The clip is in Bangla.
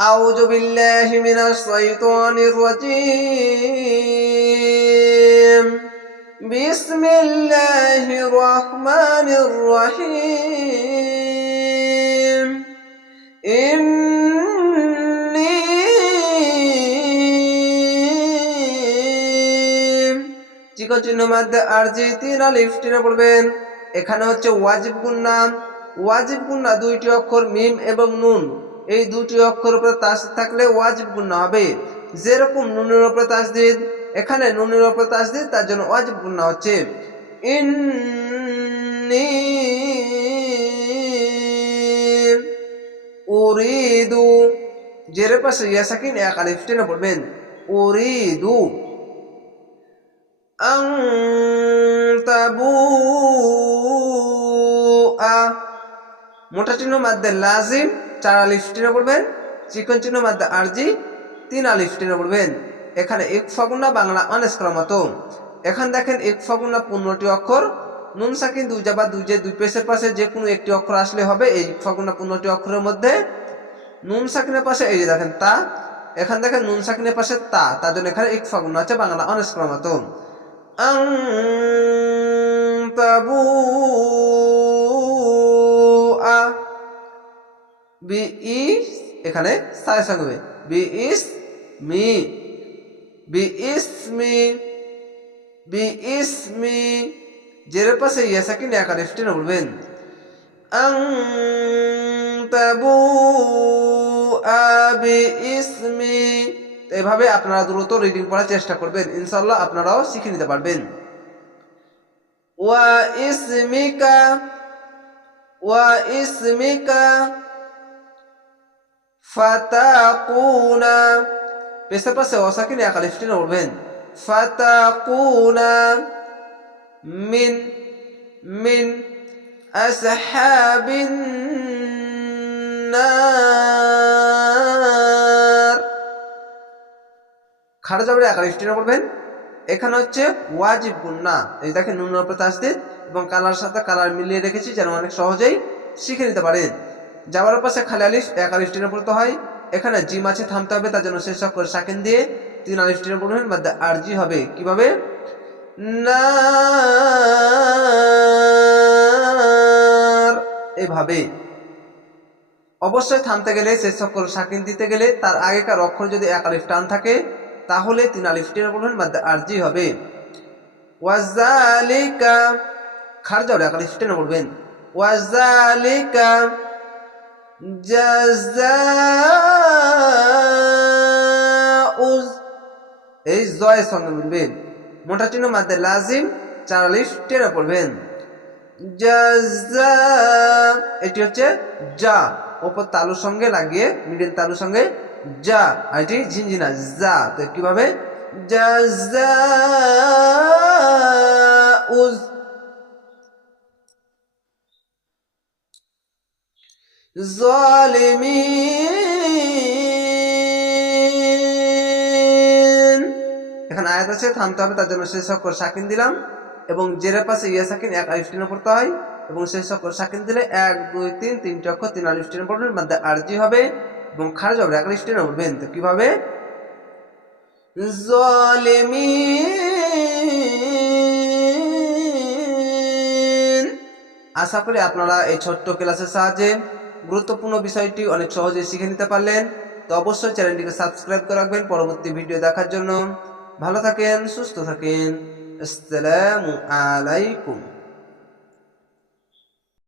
أعوذ بالله من الشيطان الرجيم بسم الله الرحمن الرحيم إني চিকন চিহ্ন মধ্যে আর যে তিন আলিফ টেনে পড়বেন এখানে হচ্ছে ওয়াজিব গুন্না ওয়াজিব গুন্না দুইটি অক্ষর মিম এবং নুন এই দুটি অক্ষর উপরে তাস থাকলে ওয়াজিব গুণ হবে। যেরকম নুনের উপরে তাসদিদ, এখানে নুনের উপরে তাসদিদ, তার জন্য ওয়াজিব গুণ হচ্ছে। ইন্নি উরিদু, জেরে পাশে ইয়াসাকিন এক আলিফ টেনে পড়বেন। উরিদু আং তাবু আ, মোটা চিহ্ন মাধ্যমে লাজিম। চার আলিফ টেনে পড়বেন চিকন চিহ্ন মাধ্যমে আরজি তিন আলিফ টেনে পড়বেন এখানে এক ফাগুনা বাংলা অনেস্কর মতো। এখানে দেখেন এক ফাগুনা পনেরোটি অক্ষর, নুন সাকিন দুই বা দুই যে দুই পেশের পাশে যে কোনো একটি অক্ষর আসলে হবে এই ফাগুনা পনেরোটি অক্ষরের মধ্যে। নুন সাকিনের পাশে এই যে দেখেন তা, এখান দেখেন নুন সাকিনের পাশে তা, তার জন্য এখানে এক ফাগুনা আছে বাংলা অনেস্কর মতো। আং তাবু বি ইস, এখানে সায় সাগবে বি ইস মি। বি ইস মি। বি ইস মি। জেরের পাশে ইয়া সাকিন এক আলিফ টেনে উঠবেন। আং তাবু আবি ইসমি এভাবে আপনারা দ্রুত রিডিং পড়ার চেষ্টা করবেন। ইনশাল্লাহ আপনারাও শিখে নিতে পারবেন। ওয়া ইসমিকা ওয়া ইসমিকা ফাতাকুনা পেশার পাশে অসাকিনে এক আলিফ টেনে উঠবেন। ফাতাকুনা মিন মিন আসহাবিন নার। খাড়া যাবে আকার স্টেনে করবেন এখানে হচ্ছে ওয়াজিব গুন্না। এই দেখেন নুন তাসদিদ এবং কালার সাথে কালার মিলিয়ে রেখেছি যেন অনেক সহজেই শিখে নিতে পারেন। যাওয়ার পাশে খালি আলিফ এক আলিফ পড়তে হয়। এখানে জিম আছে, থামতে হবে, তার জন্য শেষ করে সাকেন দিয়ে তিন আলিফ টেনে পড়বেন মধ্যে আর জি হবে। কীভাবে? এভাবে। অবশ্যই থামতে গেলে শেষ সকল সাকিন দিতে গেলে, তার আগেকার অক্ষর যদি এক আলিফ টান থাকে, তাহলে তিন আলিফ টেনে পড়বেন মাদ্দে আরজি হবে। ওয়াজালিকা, খার যাও এক আলিফ টেনে পড়বেন। ওয়াজালিকা জাযাউজ। এই জয়ের সঙ্গে মিলবেন মোটা চিহ্ন মাদ্দে লাজিম চার আলিফ টেনে পড়বেন। জাযা এটি হচ্ছে যা। ওপর তালুর সঙ্গে লাগিয়ে মিডিল তালুর সঙ্গে যা। আর এটি ঝিনঝিনা, যা। তো কীভাবে? জাযাউজ। জালিমিন। এখানে আয়াত আছে, থামতে হবে, তার জন্য শেষ অক্ষর সাকিন দিলাম। এবং জেরের পাশে ইয়া সাকিন এক আলিফ টেনে পড়তে হয়। এবং শেষ অক্ষর সাকিন দিলে এক, দুই, তিন তিনটি অক্ষর তিন আলিফ টেনে পড়বেন মধ্যে আরজি হবে এবং খারাজ হবে, এক আলিফ টেনে পড়বেন। তো কীভাবে? আশা করি আপনারা এই ছোট্ট ক্লাসের সাহায্যে গুরুত্বপূর্ণ বিষয়টি অনেক সহজেই শিখে নিতে পারলেন, তো অবশ্যই চ্যানেলটিকে সাবস্ক্রাইব করে রাখবেন পরবর্তী ভিডিও দেখার জন্য। ভালো থাকেন, সুস্থ থাকেন। আসসালামু আলাইকুম।